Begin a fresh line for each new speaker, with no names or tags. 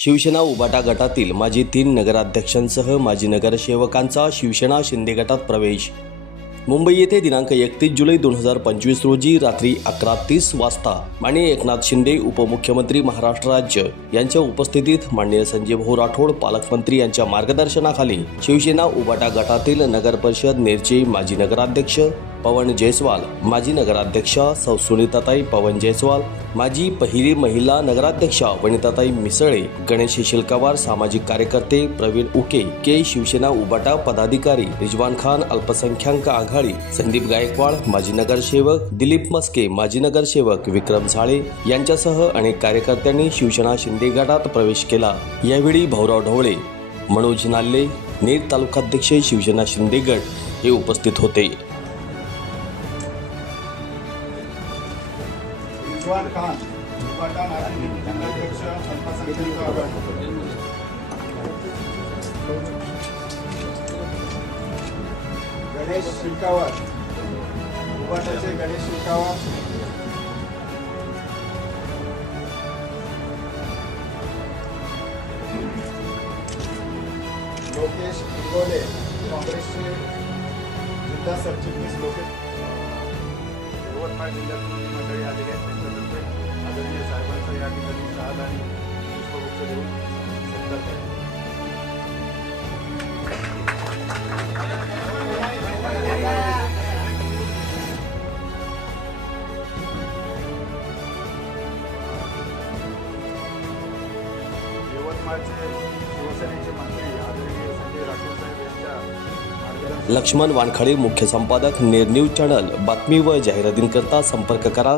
शिवसेना उबाटा गटातील माजी तीन नगराध्यक्षांसह माजी नगरसेवकांचा शिवसेना शिंदे गटात प्रवेश. मुंबई येथे दिनांक एकतीस जुलै दोन हजार पंचवीस रोजी रात्री अकरा तीस वाजता माननीय एकनाथ शिंदे उपमुख्यमंत्री महाराष्ट्र राज्य यांच्या उपस्थितीत माननीय संजय भाऊ राठोड पालकमंत्री यांच्या मार्गदर्शनाखाली शिवसेना उबाटा गटातील नगर परिषद नेरचे माजी नगराध्यक्ष पवन जयस्वाल. माजी नगराध्यक्षा सौ सुनीताताई पवन जयस्वाल. माजी पहिली महिला नगराध्यक्षा वनिताताई मिसळे गणेश शिलकावार सामाजिक कार्यकर्ते प्रवीण उके के शिवसेना उबाटा पदाधिकारी रिजवान खान अल्पसंख्याक आघाडी संदीप गायकवाड माजी नगरसेवक दिलीप मस्के माजी नगरसेवक विक्रम झाळे यांच्यासह अनेक कार्यकर्त्यांनी शिवसेना शिंदे गटात प्रवेश केला. यावेळी भाऊराव ढवळे मनोज नाल्ले नेर तालुकाध्यक्ष शिवसेना शिंदे गट हे उपस्थित होते.
रिजवान खान उपाटा माजी जिल्हाध्यक्ष अल्पसंख्याक आघाडी गणेश शिलकावर उपाटाचे गणेश शिलकावर लोकेश इंगोले काँग्रेसचे जिल्हा सरचिटणीस लोकेश. यवतमाळ जिल्ह्यातून मंडळी आलेली आहेत त्यांच्यातर्फे. आदरणीय साहेबांचा या ठिकाणी शहाद आणि पुष्पगुच्छ देऊन सत्कार केला यवतमाळचे शिवसेनेचे मंत्री
लक्ष्मण वानखडे मुख्य संपादक नेरन्यूज चॅनल बातमी व जाहिरातींकरता संपर्क करा.